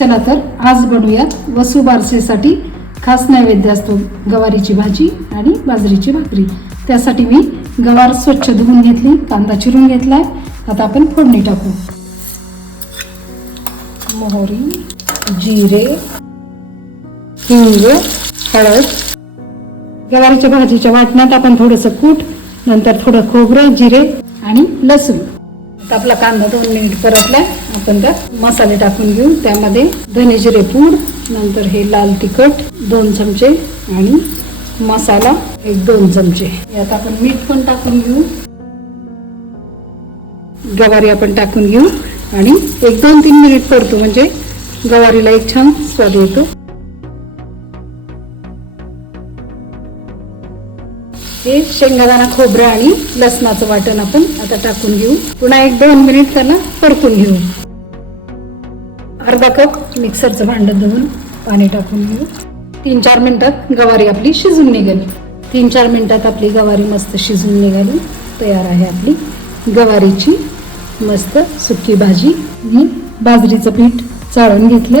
चला तर आज बनवूयात वसुबारसेसाठी खास नैवेद्य असतो गवारीची भाजी आणि बाजरीची भाकरी। त्यासाठी मी गवार स्वच्छ धुवून घेतली, कांदा चिरून घेतलाय। आता आपण फोडणी टाकू। मोहरी, जिरे, हिंग, हळद। गवारीच्या भाजीच्या वाटणात आपण थोडंसं कूट, नंतर थोडं खोबरं, जिरे आणि लसूण। आता आपला कांदा 2 मिनिट परतलाय। आपण त्यात मसाले टाकून घेऊ। त्यामध्ये धने जिरे पूड, नंतर हे लाल तिखट 2 चमचे आणि मसाला 1-2 चमचे। यात आपण मीठ पण टाकून घेऊ। गवारी आपण टाकून घेऊ आणि 1-2-3 मिनिट परतू, म्हणजे गवारीला एक छान स्वाद येतो। हे शेंगदाणा, खोबरं आणि लसणाचं वाटण आपण आता टाकून घेऊ। पुन्हा 1-2 मिनिट त्याला परतून घेऊ। अर्धा कप मिक्सरचं भांडं धुवून पाणी टाकून घेऊ। 3-4 मिनिटात गवारी आपली शिजून निघाली। 3-4 मिनिटात आपली गवारी मस्त शिजून निघाली। तयार आहे आपली गवारीची मस्त सुकी भाजी। मी बाजरीचं पीठ चाळून घेतले।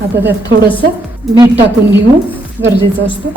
आता त्यात थोडंसं मीठ टाकून घेऊ, गरजेचं असतं।